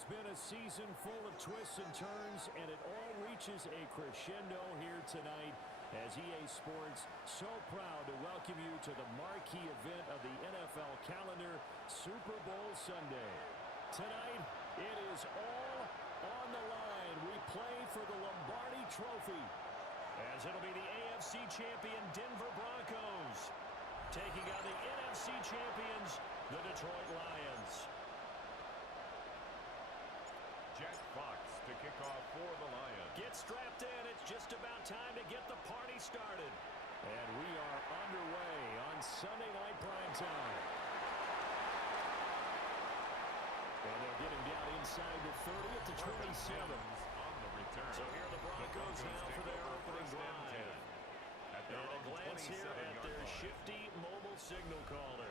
has been a season full of twists and turns, and it all reaches a crescendo here tonight as EA Sports so proud to welcome you to the marquee event of the NFL calendar, Super Bowl Sunday. Tonight, it is all on the line. We play for the Lombardi Trophy, as it'll be the AFC champion Denver Broncos taking on the NFC champions, the Detroit Lions. Jack Fox to kick off for the Lions. Get strapped in. It's just about time to get the party started. And we are underway on Sunday Night Primetime. And they'll get him down inside the 30 at the 27. On the return. So here are the Broncos now for their opening drive. And a glance here at their shifty mobile signal caller.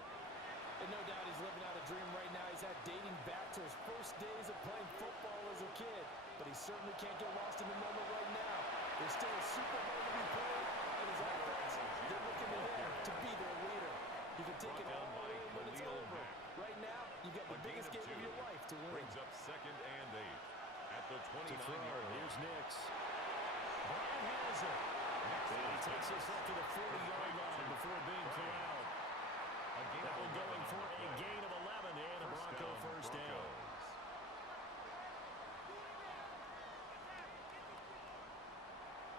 And no doubt he's living out a dream right now. He's had dating back to his first days of playing football as a kid. But he certainly can't get lost in the moment right now. There's still a Super Bowl to be played, and his offense, they're looking to him to be their leader. You can take it all in when it's over. Right now, you got the biggest game of your life to win. Brings up 2nd and 8 at the 29-yard line. Here's Nix. Brian has it. And he takes this up to the 40-yard line before being corralled. That one going for a gain of 11 and a Bronco first down.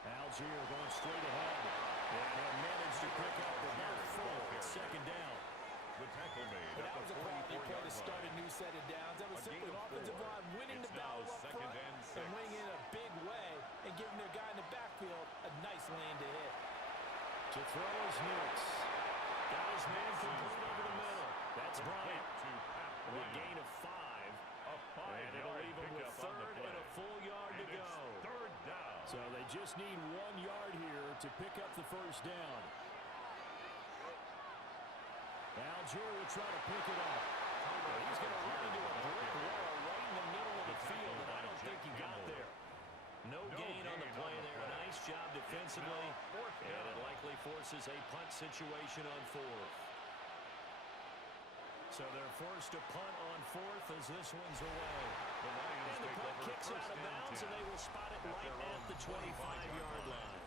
Algier going straight ahead. And he'll manage to pick up about 4 at 2nd down. The tackle made That was a quality play to start a new set of downs. That was simply an offensive line winning the battle up front and winning in a big way and giving their guy in the backfield a nice lane to hit. To throw is Nix. Got his man complete over the middle. That's Bryant. With a gain of 5. And it'll leave him with 3rd and a full yard to go. 3rd down. So they just need 1 yard here to pick up the first down. Algier will try to pick it up. He's going to run into a brick wall right in the middle of the field, and I don't think he got there. No gain on the play there. A nice job defensively, and it likely forces a punt situation on 4th. So they're forced to punt on 4th as this one's away. And the punt kicks out of bounds, and they will spot it right at the 25-yard line.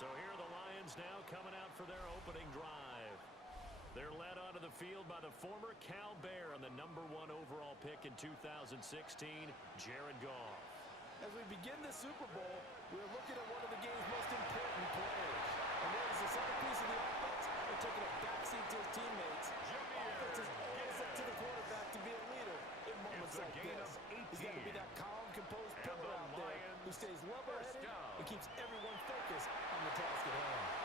So here are the Lions now coming out for their opening drive. They're led onto the field by the former Cal Bear and the #1 overall pick in 2016, Jared Goff. As we begin the Super Bowl, we're looking at one of the game's most important players. And notice the centerpiece of the offense, they're taking a backseat to his teammates. Offense is always up to the quarterback to be a leader in moments like this. He's got to be that calm, composed pillar out there who stays level-headed and keeps everyone focused on the task at hand.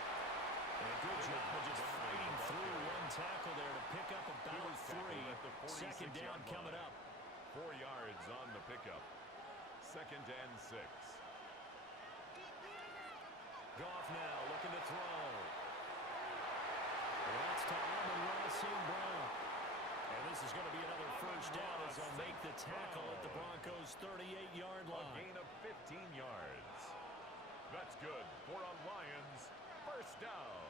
And a good job of just fighting through one tackle there to pick up about 3. 2nd down coming up. 4 yards on the pickup. 2nd and 6. Goff now looking to throw. That's to Amon-Ra St. Brown. And this is going to be another first down as they'll make the tackle at the Broncos' 38-yard line. A gain of 15 yards. That's good for a Lions first down.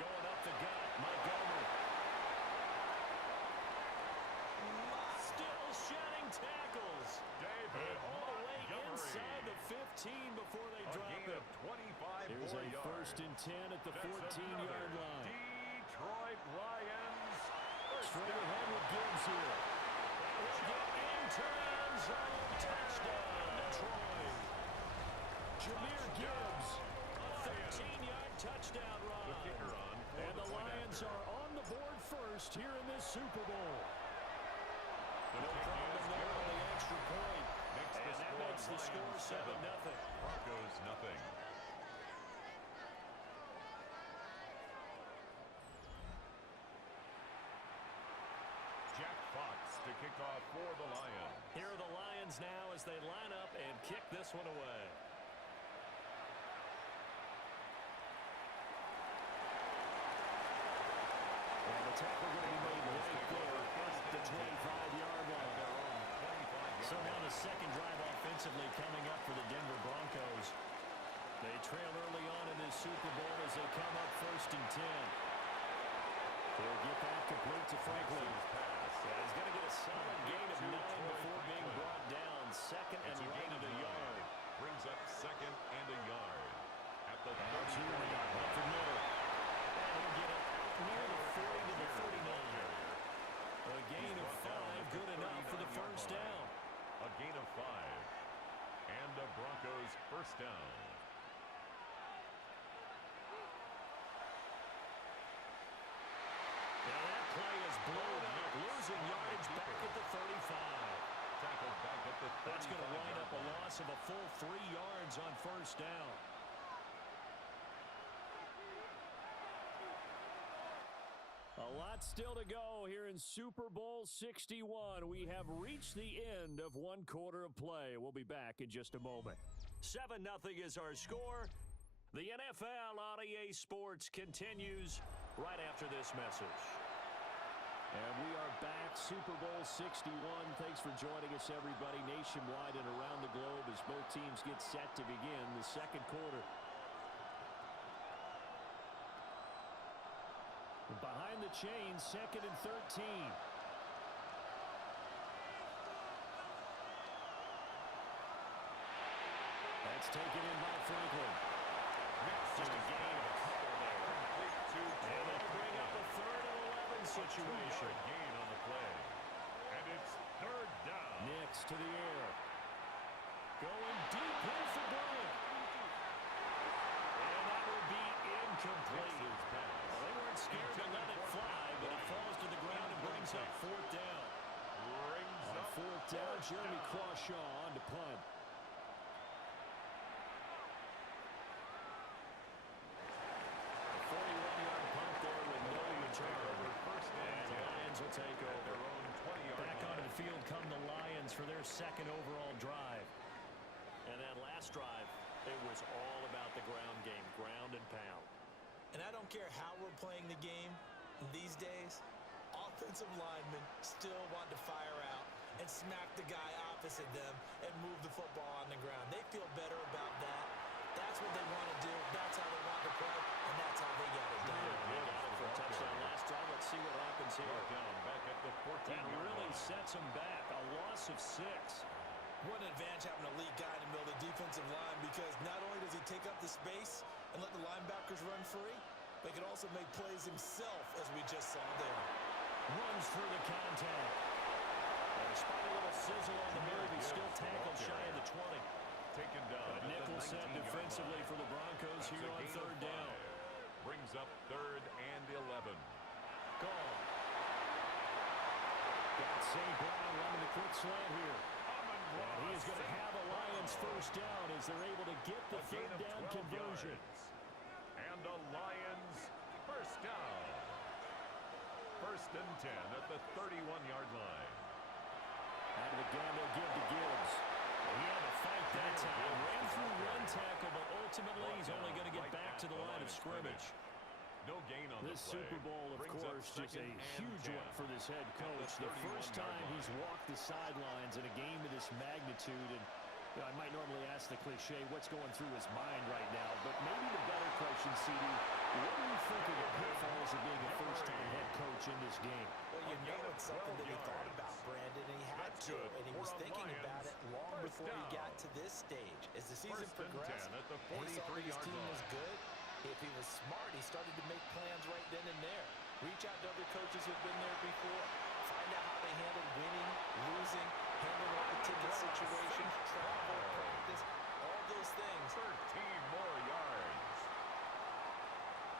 Going up the gut, Montgomery. Still shedding tackles. David all the way Montgomery. inside the 15 before they A drop gain it. of 25 Here's a yards. 1st and 10 at the 14-yard line. Detroit Lions Straight ahead with Gibbs here. He'll get into end zone. Touchdown, Detroit. Jameer Gibbs, a 13-yard touchdown run. The kicker on. And the Lions are on the board first here in this Super Bowl. No problem there on the extra point. And that makes the score 7-0. Broncos nothing. Jack Fox to kick off for the Lions. Here are the Lions now as they line up and kick this one away. And the tackle going to be made right there at the 25-yard line. So now the second drive offensively coming up for the Denver Broncos. They trail early on in this Super Bowl as they come up 1st and 10. They'll get that complete to Franklin. As He's going to get a solid gain of 9 before being brought down. Second and right at a yard. Brings up second and a yard. At the 30 yard line for Miller. And he'll get it out near the 40 to the 39. A gain of 5, good enough for the first down. A gain of 5. And the Broncos first down. Now that play is blown up, losing yardage back at the 35. Tackled back at the 35. That's going to wind up a loss of a full 3 yards on first down. A lot still to go here in Super Bowl 61. We have reached the end of one quarter of play. We'll be back in just a moment. 7-0 is our score. The NFL on EA Sports continues right after this message. And we are back, Super Bowl 61. Thanks for joining us, everybody, nationwide and around the globe as both teams get set to begin the second quarter. Behind the chains, 2nd and 13. That's taken in by Franklin. Just a gain of a couple there. And they'll bring up a 3rd and 11 situation. Gain on the play. And it's 3rd down. Nix to the air. Going deep here for Bryant. And that will be incomplete. Well, they weren't scared to let it fly, but it falls to the ground and brings up 4th down. On 4th down, Jeremy Crawshaw on to punt. A 41-yard punt there with no return. And the Lions will take over. Back onto the field come the Lions for their 2nd overall drive. And that last drive, it was all about the ground game, ground and pound. And I don't care how we're playing the game these days, offensive linemen still want to fire out and smack the guy opposite them and move the football on the ground. They feel better about that. That's what they want to do. That's how they want to play, and that's how they got it done. They got it for a touchdown last drive. Let's see what happens here. Back at the 14. That really sets them back. A loss of 6. What an advantage having an elite guy in the middle of the defensive line, because not only does he take up the space and let the linebackers run free, but he can also make plays himself, as we just saw there. Runs through the contact. And despite a little sizzle on the move, he's still tackled shy of the 20. Taken down. A nickel set defensively for the Broncos here on 3rd down. Brings up 3rd and 11. Gone. Got St. Brown running the quick slant here. And he is going to have a Lions first down as they're able to get the 3rd down conversion. And the Lions first down. 1st and 10 at the 31-yard line. Out of the gun, they'll give to Gibbs. He had to fight that time. Ran through 1 tackle, but ultimately he's only going to get back to the line of scrimmage. No gain on this the play. Super Bowl, of course, just a huge one for this head coach. The first time he's walked the sidelines in a game of this magnitude. And you know, I might normally ask the cliche, what's going through his mind right now? But maybe the better question, CD, what do you think of the pitfalls of being a first-time head coach in this game? Well, you know it's something that he thought about, Brandon, and he had to, and he was thinking about it long before he got to this stage. As the season progressed, and he saw that his team was good. If he was smart, he started to make plans right then and there. Reach out to other coaches who've been there before. Find out how they handled winning, losing, handling off the ticket situations, travel, practice, all those things. 13 more yards.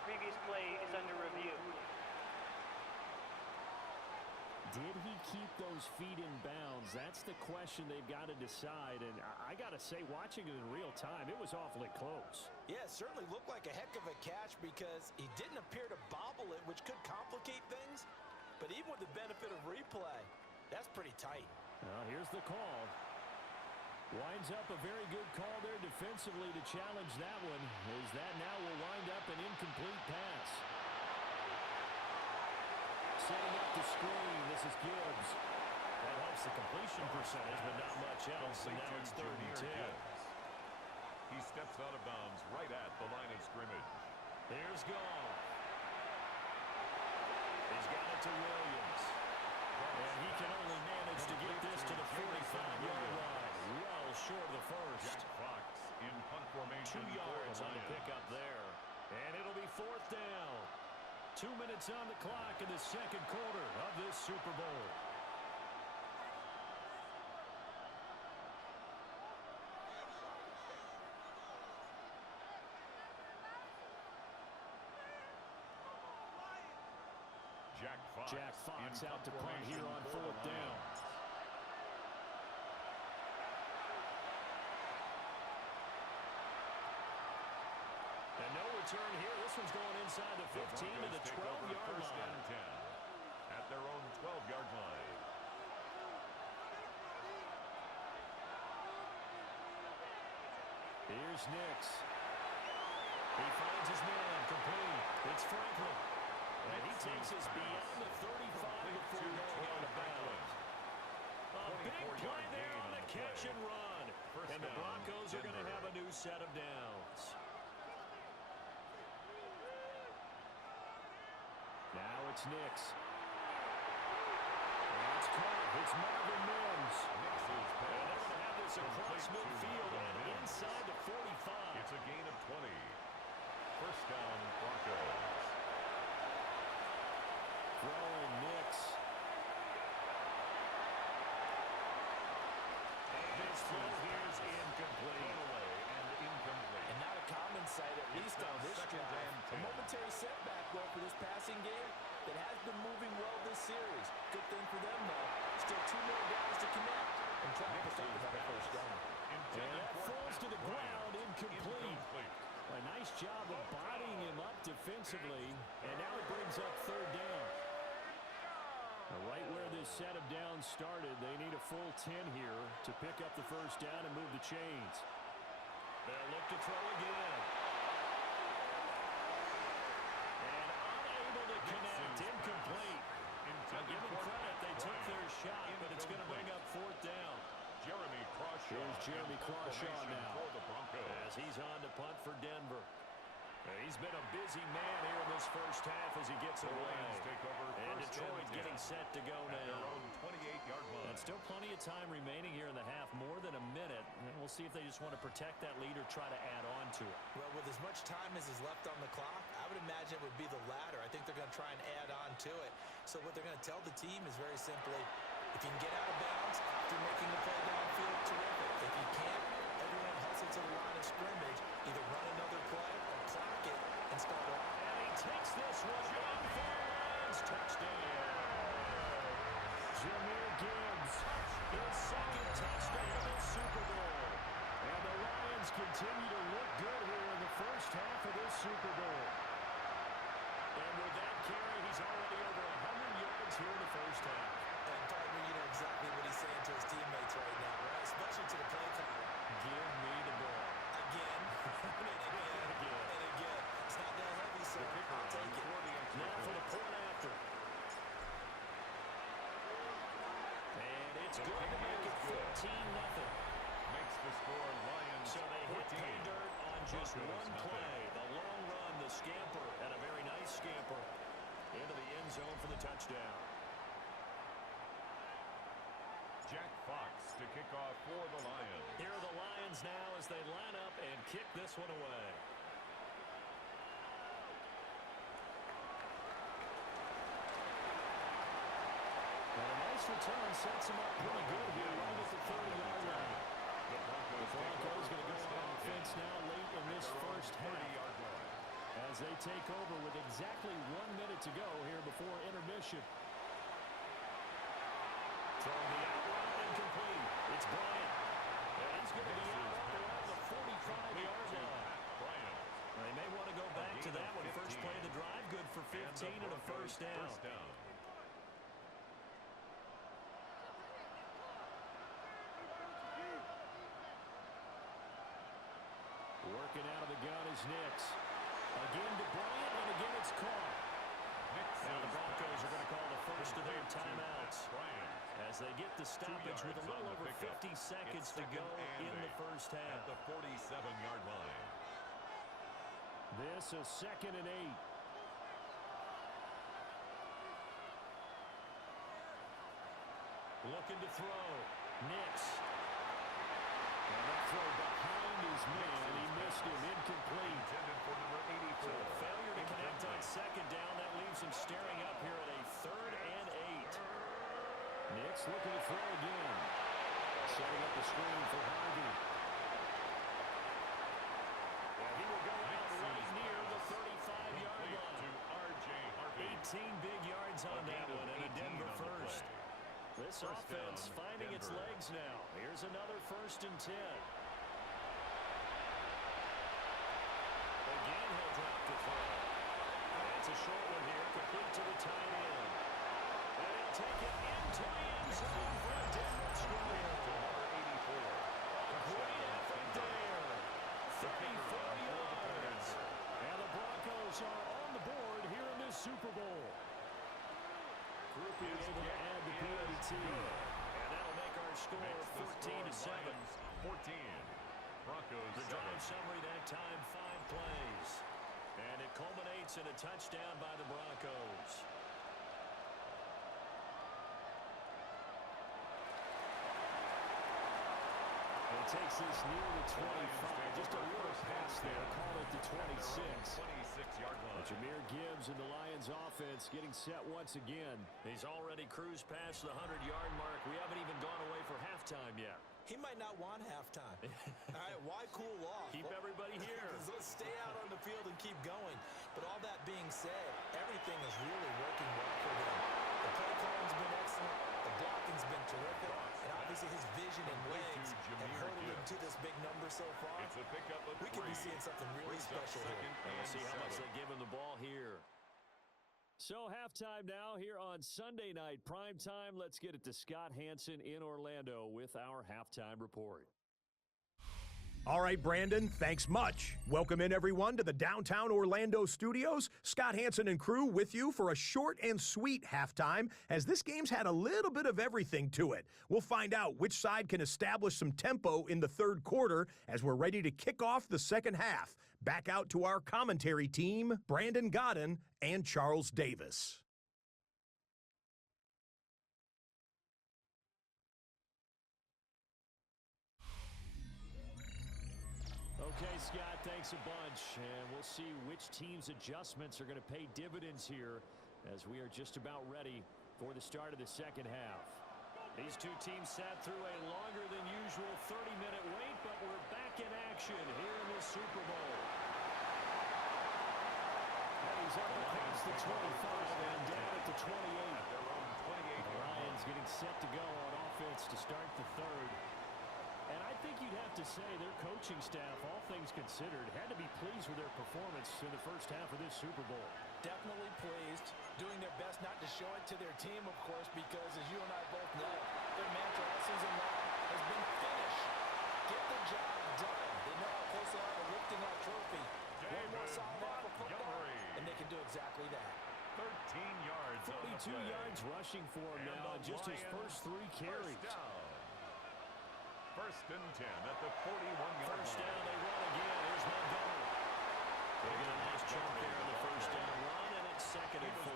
Previous play is under review. Did he keep those feet in bounds? That's the question they've got to decide. And I got to say, watching it in real time, it was awfully close. Yeah, it certainly looked like a heck of a catch because he didn't appear to bobble it, which could complicate things. But even with the benefit of replay, that's pretty tight. Well, here's the call. Winds up a very good call there defensively to challenge that one, as that now will wind up an incomplete pass. Setting up the screen, this is Gibbs. That helps the completion percentage, but not much else, and now it's 3rd and 10. He steps out of bounds right at the line of scrimmage. There's Goff. He's got it to Williams. And he can 2 yards on the pickup there. And it'll be 4th down. 2 minutes on the clock in the second quarter of this Super Bowl. Jack Fox out to punt here on 4th down. And no return here. This one's going inside the 15 to the 12-yard line. 10 at their own 12-yard line. Here's Nix. He finds his man complete. It's Franklin. And he takes us beyond the 35 before going out of bounds. A big play there on the catch and run. And the Broncos are going to have a new set of downs. Now it's Nix. And it's caught. It's Marvin Mims. And they're going to have this across midfield and inside the 45. It's a gain of 20. First down, Broncos. Throwing Nix. And this throw here is incomplete. And not a common sight, at least on this drive. A momentary setback, though, for this passing game that has been moving well this series. Good thing for them, though. Still 2 more downs to connect and try to pick up another first down. And that falls to the ground, incomplete. A nice job of bodying him up defensively, and now it brings up 3rd down. Right where this set of downs started, they need a full 10 here to pick up the first down and move the chains. They'll look to throw again. And unable to connect, incomplete. I'll give them credit, they took their shot, but it's going to bring up 4th down. Here's Jeremy Crawshaw now, as he's on to punt for Denver. He's been a busy man here in this first half as he gets away. And Detroit getting set to go now. And still plenty of time remaining here in the half, more than a minute. And we'll see if they just want to protect that lead or try to add on to it. Well, with as much time as is left on the clock, I would imagine it would be the latter. I think they're going to try and add on to it. So what they're going to tell the team is very simply, if you can get out of bounds after making a play downfield, terrific. If you can't, everyone hustle to the line of scrimmage, either run another play or clock it and start off. And he takes this one down for Lions. Touchdown. Jahmyr Gibbs, his 2nd touchdown of the Super Bowl. And the Lions continue to look good here in the first half of this Super Bowl. And with that carry, he's already over 100 yards here in the first half. And partner, you know exactly what he's saying to his teammates right now, right? Especially to the play caller. Give me the ball. Again, and again, and again. It's not that heavy, so I'll take it. Now for the point after. And it's good to make it 14-0. Makes the score Lions. So they hit 14. pay dirt on just one play. The long run, the scamper, and a very nice scamper into the end zone for the touchdown. Jack Fox to kick off for the Lions. Here are the Lions now as they line up and kick this one away. And a nice return sets him up pretty good here right at the 30-yard line. The Broncos going to go on offense now late in this first half as they take over with exactly 1 minute to go here before intermission. Throwing the out route incomplete. It's Bryant. And he's going to be out around the 45-yard line. They may want to go back to that one. First play of the drive, good for 15 and a first down. Working out of the gun is Nix. Again to Bryant, and again it's caught. Now the Broncos are going to call the first of their timeouts as they get the stoppage with a little over 50 seconds to go in the first half. At the 47-yard line. This is 2nd and 8. Looking to throw. Nix. And that throw behind his man. He missed him. Incomplete. Intended for number 84. So failure to connect on second down. That leaves him staring up here at a 3rd and 8. Nick's looking to throw again. Setting up the screen for Harvey. And he will go out right near the 35-yard line. To R.J. Harvey. 18 big yards on that one, and a Denver first. This offense finding its legs now. Here's another 1st and 10. Again, he'll drop to throw. And it's a short one here, complete to the tight end. And he'll take it into the end zone for a Denver score. Great effort there. 34 yards. And the Broncos are on the board here in this Super Bowl. Grouping able to add the PAT. And that'll make our score 14-7. 14. Broncos. The drive summary that time, 5 plays. And it culminates in a touchdown by the Broncos. It takes this near the 25. Just a little pass there. Call it the 26. 26-yard line. Jameer Gibbs and the Lions offense getting set once again. He's already cruised past the 100-yard mark. We haven't even gone away for halftime yet. He might not want halftime. All right, why cool off? Keep everybody here. Let's stay out on the field and keep going. But all that being said, everything is really working well for them. The play calling's been excellent. The blocking's been terrific. And obviously his vision and legs have herded him to this big number so far. It's a pickup of We could be seeing something really special here. And we'll see how much they give him the ball here. So halftime now here on Sunday night prime time. Let's get it to Scott Hanson in Orlando with our halftime report. All right, Brandon, thanks much. Welcome in, everyone, to the downtown Orlando studios. Scott Hanson and crew with you for a short and sweet halftime, as this game's had a little bit of everything to it. We'll find out which side can establish some tempo in the 3rd quarter as we're ready to kick off the 2nd half. Back out to our commentary team, Brandon Godden and Charles Davis. Okay, Scott, thanks a bunch. And we'll see which team's adjustments are going to pay dividends here as we are just about ready for the start of the 2nd half. These two teams sat through a longer than usual 30-minute wait, but we're back in action here in the Super Bowl. And he's up across the 25 and down at the 28. The Lions getting set to go on offense to start the 3rd. And I think you'd have to say their coaching staff, all things considered, had to be pleased with their performance in the first half of this Super Bowl. Definitely pleased, doing their best not to show it to their team, of course, because as you and I both know, their mantra all season long has been finish. Get the job done. They know how close they are to lifting that trophy. One more solid half of football, and they can do exactly that. 13 yards. 42 yards rushing for him now, just his first 3 carries. First and 10 at the 41-yard line. First down, they run again. Here's Montgomery. They get a nice jump there on the first down run, and it's 2nd and 4.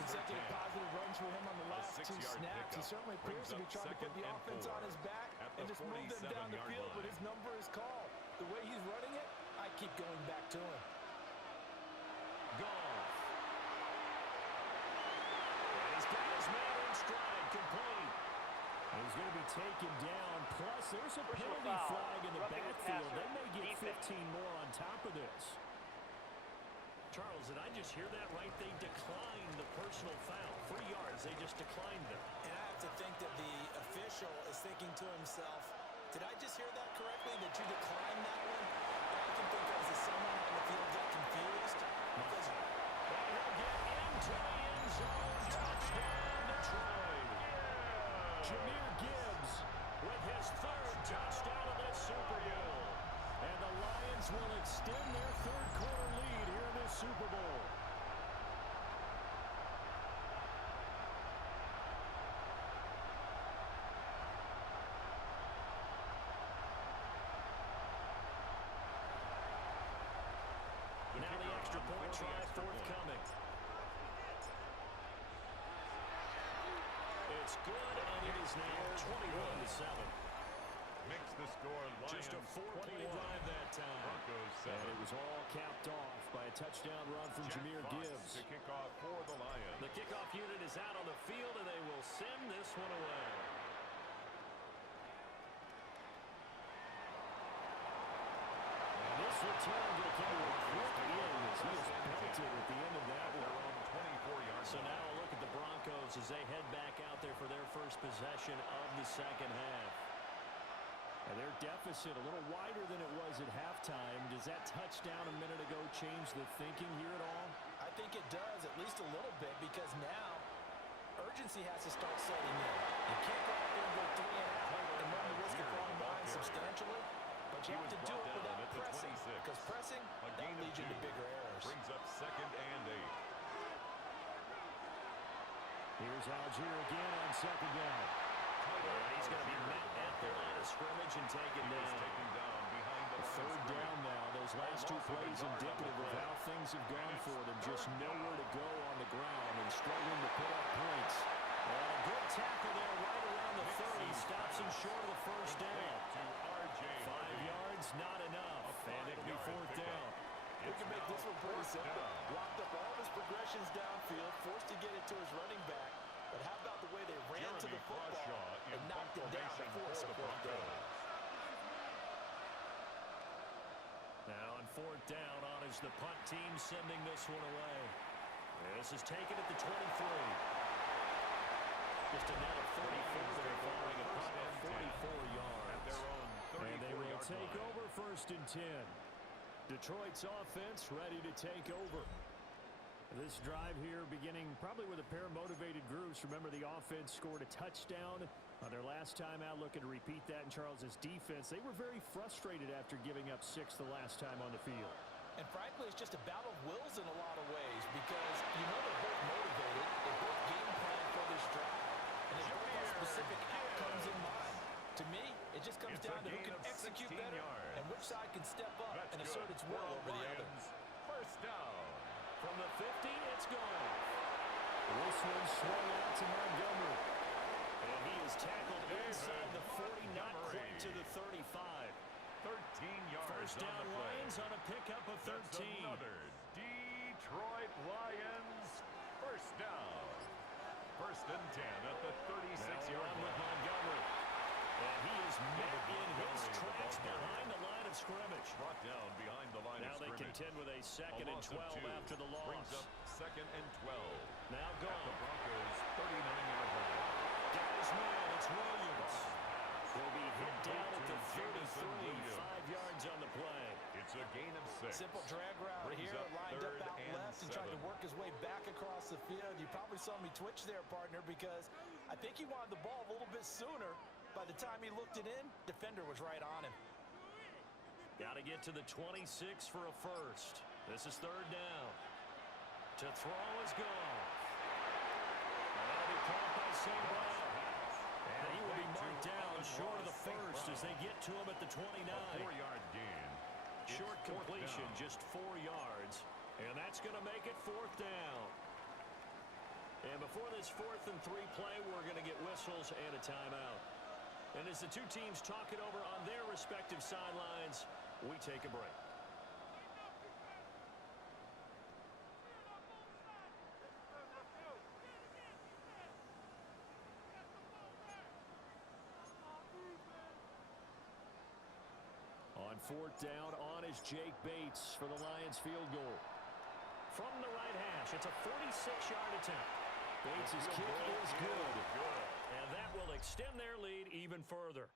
Consecutive positive runs for him on the last 2 snaps. He certainly appears to be trying to put the offense on his back and just move them down the field, but his number is called. The way he's running it, I keep going back to him. Goff. And he's got his man in stride, complete. He's going to be taken down. Plus, there's a penalty flag in the backfield. They may get 15 more on top of this. Charles, did I just hear that right? They declined the personal foul. 3 yards, they just declined them. And I have to think that the official is thinking to himself, did I just hear that correctly, that you declined that one? All I can think of is someone on the field got confused. Because he'll get into the end zone. Touchdown, Detroit. Jameer Gibbs with his 3rd touchdown of this Super Bowl. And the Lions will extend their 3rd quarter lead here in this Super Bowl. Now the extra point try forthcoming. It's good, and it is now 21-7. Makes the score Lions Just a 4-play 21. drive that time. Broncos 7. And it was all capped off by a touchdown run from Jack Jahmyr Fox Gibbs. to kick off for the Lions. The kickoff unit is out on the field, and they will send this one away. And this return will come to a quick end as he is belted at the end of that one. Their own 24-yard So now a look at the Broncos as they head back out there for their first possession of the second half. And their deficit a little wider than it was at halftime. Does that touchdown a minute ago change the thinking here at all? I think it does, at least a little bit, because now urgency has to start setting in. You can't go out there and go 3 and out and run the risk of falling behind substantially, but you have to do it without pressing, because pressing, that leads you to bigger errors. Brings up 2nd and 8. Here's Algier again on second down. And he's going to be met at the line of scrimmage and taken down. Taken down behind the Third down now. Those last two plays indicative of how things have gone for them. Just nowhere to go on the ground and struggling to put up points. And a good tackle there right around the 30. Stops him short of the first down. 5 yards, not enough. And it'll be 4th down. We can make this one pretty simple. Blocked up all his progressions downfield, forced to get it to his running back. But how about the way they ran to the football and knocked it down to force a 4th down? Now on 4th down on is the punt team sending this one away. This is taken at the 23. Just a net of 34 there following a punt of 44 yards. And they will take over 1st and 10. Detroit's offense ready to take over. This drive here beginning probably with a pair of motivated groups. Remember, the offense scored a touchdown on their last time out. Looking to repeat that in Charles's defense. They were very frustrated after giving up 6 the last time on the field. And frankly, it's just a battle of wills in a lot of ways, because you know they're both motivated. They both game plan for this drive. And they both have specific outcomes in mind. To me, it just comes down to who can execute better and which side can step up and assert its will over the other. First down. From the 50, it's gone. This one swung out to Montgomery. And he is tackled inside the 40, not quite to the 35. 13 yards. First down Lions on a pickup of 13. That's another Detroit Lions first down. 1st and 10 at the 36-yard line. Montgomery. And he is met in his tracks behind the line of scrimmage. Brought down behind the line Now of they scrimmage. contend with a 2nd and 12 after the loss. Brings up 2nd and 12. Now At gone. the Broncos 39-yard line. Guys, man, it's Williams. Will be hit down at the 33. 5 yards on the play. It's a gain of 6. Simple drag route Brings here, up lined up 3rd out and left and tried to 7. work his way back across the field. You probably saw me twitch there, partner, because I think he wanted the ball a little bit sooner. By the time he looked it in, defender was right on him. Got to get to the 26 for a first. This is 3rd down. To throw is gone. That'll be caught by St. Brown. And he will be marked down short of the first as they get to him at the 29. A 4-yard gain. Short It's 4th completion, down. just 4 yards. And that's going to make it 4th down. And before this 4th and 3 play, we're going to get whistles and a timeout. And as the two teams talk it over on their respective sidelines, we take a break. On 4th down, on is Jake Bates for the Lions field goal. From the right hash, it's a 46-yard attempt. Bates' kick is good. And that will extend their lead even further.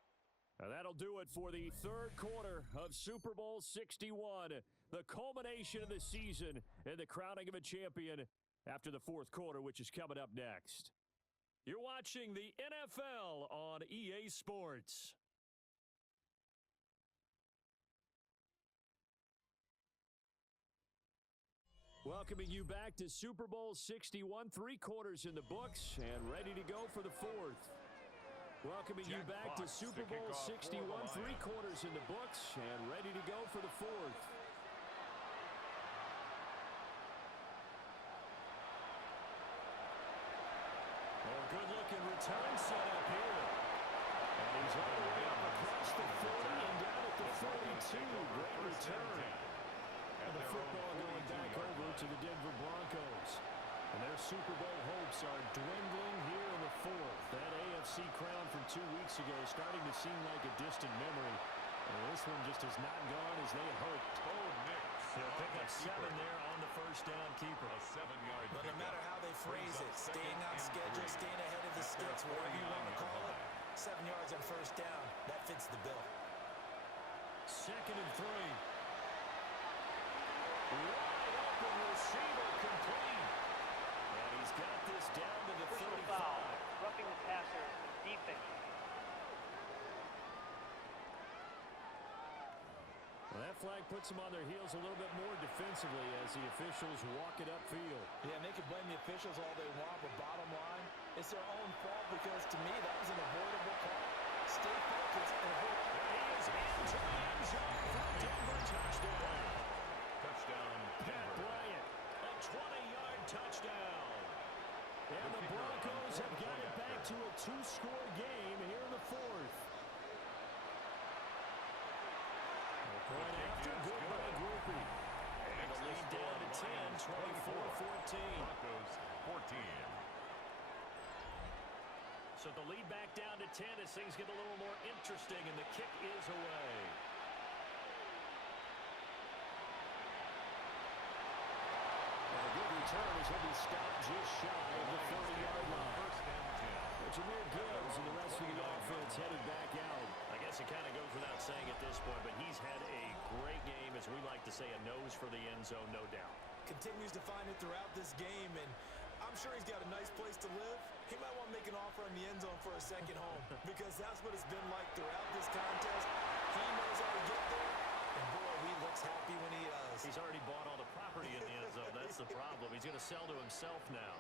And that'll do it for the 3rd quarter of Super Bowl 61. The culmination of the season and the crowning of a champion after the 4th quarter, which is coming up next. You're watching the NFL on EA Sports. Welcoming you back to Super Bowl 61, 3 quarters in the books and ready to go for the 4th. Welcoming you back to Super Bowl 61, 3 quarters in the books and ready to go for the 4th. Oh, good-looking return set up here. And he's all the way up across the 40 and down at the 42. Great return. And the football going back over to the Denver Broncos. And their Super Bowl hopes are dwindling here in the fourth. That AFC crown from 2 weeks ago is starting to seem like a distant memory. And this one just has not gone as they had hoped. He'll pick up 7 there on the first down keeper. A 7-yard But no matter how they phrase it, staying on schedule, staying ahead of the sticks, whatever you want to call it, 7 yards on first down, that fits the bill. 2nd and 3. Wide open receiver complete. And he's got this down to the 35. Foul, roughing the passer, defense. Well, that flag puts them on their heels a little bit more defensively as the officials walk it upfield. Yeah, and they can blame the officials all they want, but bottom line, it's their own fault because, to me, that was an avoidable call. Stay focused and avoid. He is into the end zone for a Denver touchdown. Touchdown, Pat Denver. Bryant, a 20-yard touchdown. And the Broncos have got it back to a 2-score game here in the fourth. Point after, good by Groupie. And the lead down to 10, 24-14. Broncos 14. So the lead back down to 10 as things get a little more interesting, and the kick is away. And a good return as he'll be stopped just shy of the 30-yard line. But Jahmyr Gibbs and the rest of the offense headed back out. I guess it kind of goes without saying at this point, but he's had a great game, as we like to say, a nose for the end zone, no doubt. Continues to find it throughout this game, and I'm sure he's got a nice place to live. He might want to make an offer in the end zone for a second home because that's what it's been like throughout this contest. He knows how to get there, and boy, he looks happy when he does. He's already bought all the property in the end zone. That's the problem. He's going to sell to himself now.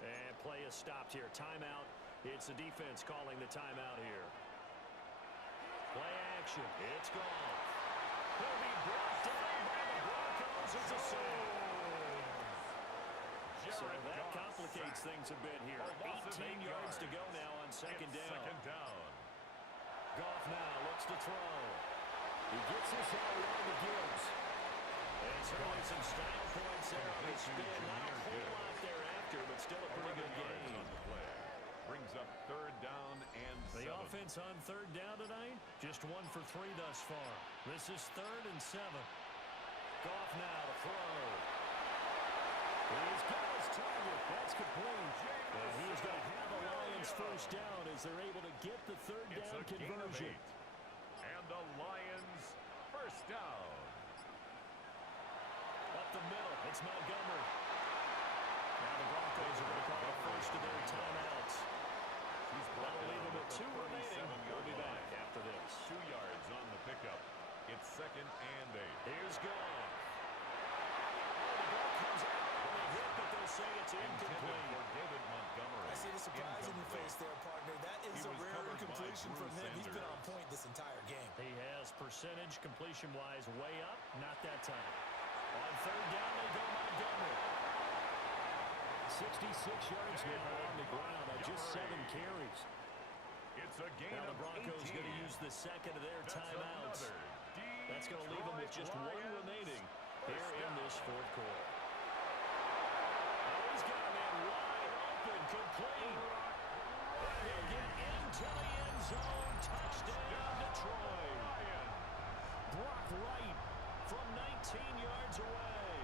And play is stopped here. Timeout. It's the defense calling the timeout here. Play action. It's gone. He'll be brought down by the Broncos. It's a sack. So that complicates things a bit here. 18 yards to go now on second down. Goff now looks to throw. He gets this out along to Gibbs. And certainly some style points there on the spin. Not a whole lot thereafter, but still a pretty good game. Brings up 3rd down and 7. The offense on 3rd down tonight, just 1 for 3 thus far. This is 3rd and 7. Goff now to throw. He's got his target. That's complete. And he's going to have the Lions first down as they're able to get the 3rd down conversion. And the Lions first down. Up the middle, it's Montgomery. Now the Broncos are going to call the first of their timeouts. That'll leave them with 2 remaining. We'll be back after this. 2 yards on the pickup. It's 2nd and 8. Here's Goff. The ball comes out on the hit, but they'll say it's incomplete. For David Montgomery. I see the surprise in your face there, partner. That is a rare incompletion from him. He's been on point this entire game. He has percentage completion-wise way up. Not that time. On 3rd down, they go Montgomery. 66 yards now on the ground on just 7 carries. It's a gain Now the of Broncos 18. going to use the second of their timeouts. That's going to leave them with just 1 remaining here in this 4th quarter. Oh, he's got a man wide open, complete. And he'll get into the end zone. Touchdown, Detroit. Brock Wright from 19 yards away.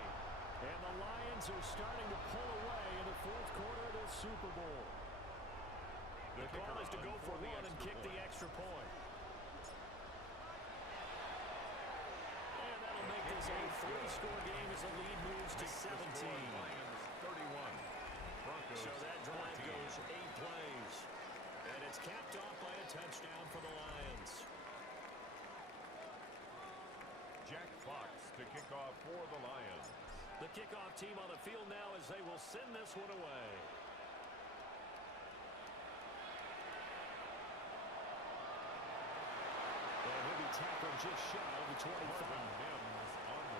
And the Lions are starting to pull away in the 4th quarter of this Super Bowl. The call is to go for 1 and kick the extra point. And that'll make this a 3-score game as the lead moves to 17. Lions 31. Broncos So that drive 14. goes 8 plays. And it's capped off by a touchdown for the Lions. Jack Fox to kick off for the Lions. The kickoff team on the field now as they will send this one away. And he'll be tackled just shy of the 25.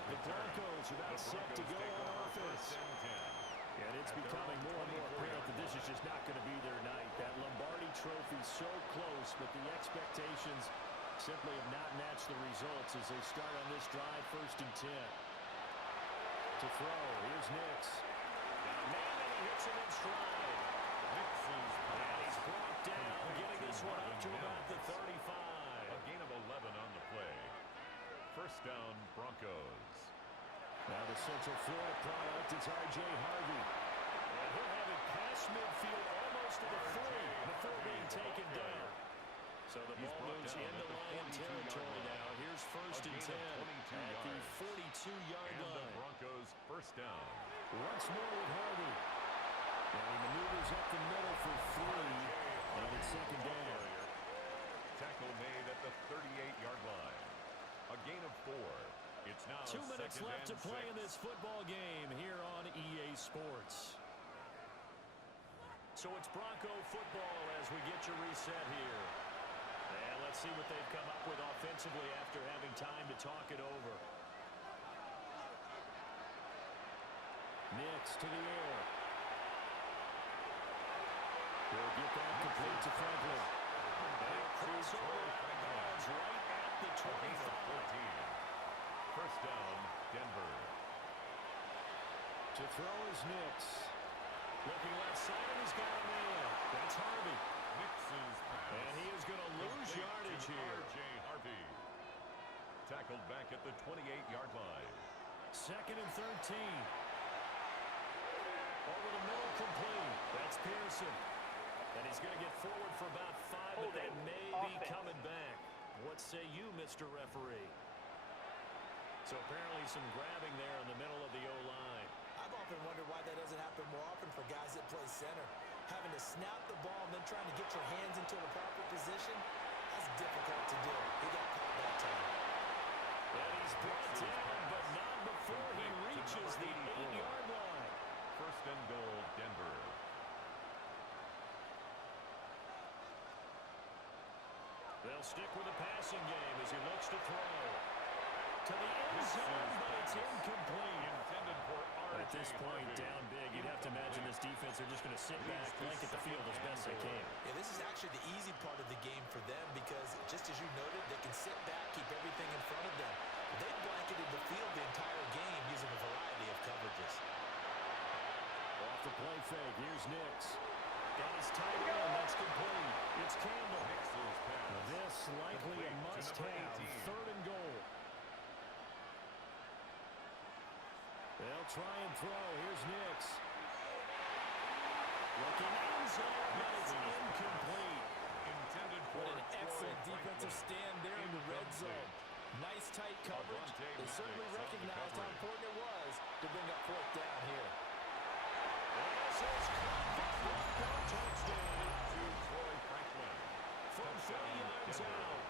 The Broncos are now set to go on offense. Yeah, And it's becoming more and more apparent that this is just not going to be their night. That Lombardi trophy so close, but the expectations simply have not matched the results as they start on this drive, 1st and 10. To throw, here's Nix. Got a man and he hits him in stride. And he's brought down, getting this one up to about the 35. A gain of 11 on the play. 1st down, Broncos. Now the Central Florida product, it's R.J. Harvey. And he'll have it past midfield almost to the 40 before being taken down. So the ball moves into Lion territory now. Here's 1st and 10 at the 42-yard line. The Broncos 1st down. Once more with Harvey. And he maneuvers up the middle for 3. And it's 2nd down. Tackle made at the 38-yard line. A gain of 4. It's now 2 minutes left to play 6. in this football game here on EA Sports. So it's Bronco football as we get your reset here. And let's see what they've come up with offensively after having time to talk it over. Nix to the air. We'll get that complete to Franklin. And crossover lands right at the 25. 1st down, Denver. To throw is Nix. Looking left side, he's got a man. That's Harvey. And he is going to lose yardage here. R.J. Harvey. Tackled back at the 28-yard line. 2nd and 13. Over the middle, complete. That's Pearson. And he's going to get forward for about 5, but they may be coming back. What say you, Mr. Referee? So apparently some grabbing there in the middle of the O-line. I've often wondered why that doesn't happen more often for guys that play center. Having to snap the ball and then trying to get your hands into the proper position, that's difficult to do. He got caught that time. And he's brought down, but not before he reaches the 8-yard line. 1st and goal, Denver. They'll stick with the passing game as he looks to throw. To the end zone, but it's incomplete. Intended for At this point, down big, you'd have to imagine this defense, they're just going to sit back, blanket the field as best they can. Yeah, this is actually the easy part of the game for them because, just as you noted, they can sit back, keep everything in front of them. But they've blanketed the field the entire game using a variety of coverages. Off the play fake, here's Nix. Got his tight end, that's complete. It's Campbell. This likely a must-have, 3rd and goal. They'll try and throw. Here's Nix. Looking end zone, but it's incomplete. Intended for What an excellent defensive stand there in the red zone. Nice tight coverage. They certainly recognized how important it was to bring up 4th down here. This is caught for Bronco touchdown. To Troy Franklin. From 30 yards out.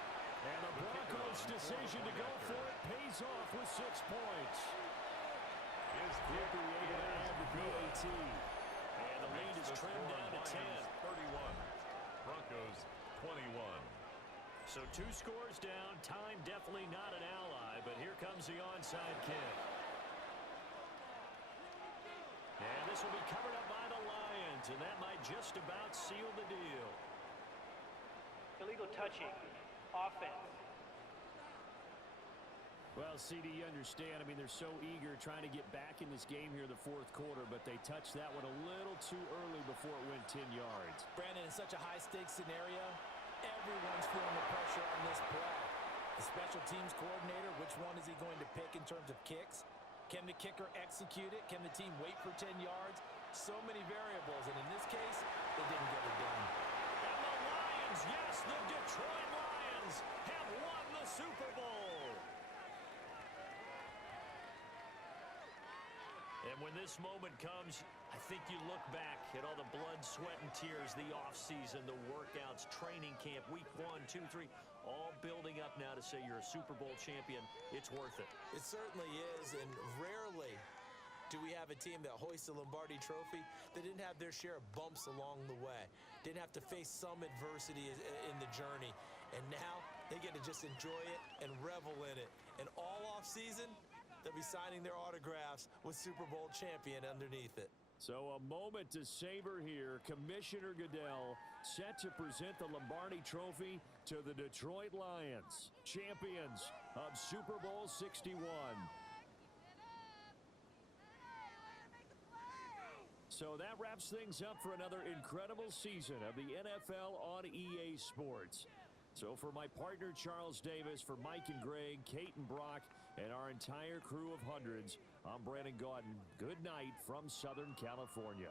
And the Broncos' decision to go for it pays off with 6 points. He'll be able to add the PAT. And the lead is trimmed down to 10. 31. Broncos 21. So 2 scores down. Time definitely not an ally, but here comes the onside kick. And this will be covered up by the Lions, and that might just about seal the deal. Illegal touching. Offense. Well, CD, you understand. I mean, they're so eager trying to get back in this game here in the 4th quarter, but they touched that one a little too early before it went 10 yards. Brandon, in such a high-stakes scenario, everyone's feeling the pressure on this play. The special teams coordinator, which one is he going to pick in terms of kicks? Can the kicker execute it? Can the team wait for 10 yards? So many variables, and in this case, they didn't get it done. And the Lions, yes, the Detroit Lions have won the Super Bowl. And when this moment comes, I think you look back at all the blood, sweat, and tears, the offseason, the workouts, training camp, week 1, 2, 3, all building up now to say you're a Super Bowl champion. It's worth it. It certainly is, and rarely do we have a team that hoists a Lombardi trophy that didn't have their share of bumps along the way, didn't have to face some adversity in the journey, and now they get to just enjoy it and revel in it. And all offseason, they'll be signing their autographs with Super Bowl champion underneath it. So a moment to savor here. Commissioner Goodell set to present the Lombardi Trophy to the Detroit Lions, champions of Super Bowl 61. So that wraps things up for another incredible season of the NFL on EA Sports. So for my partner Charles Davis, for Mike and Greg, Kate and Brock, and our entire crew of hundreds, I'm Brandon Gaudin. Good night from Southern California.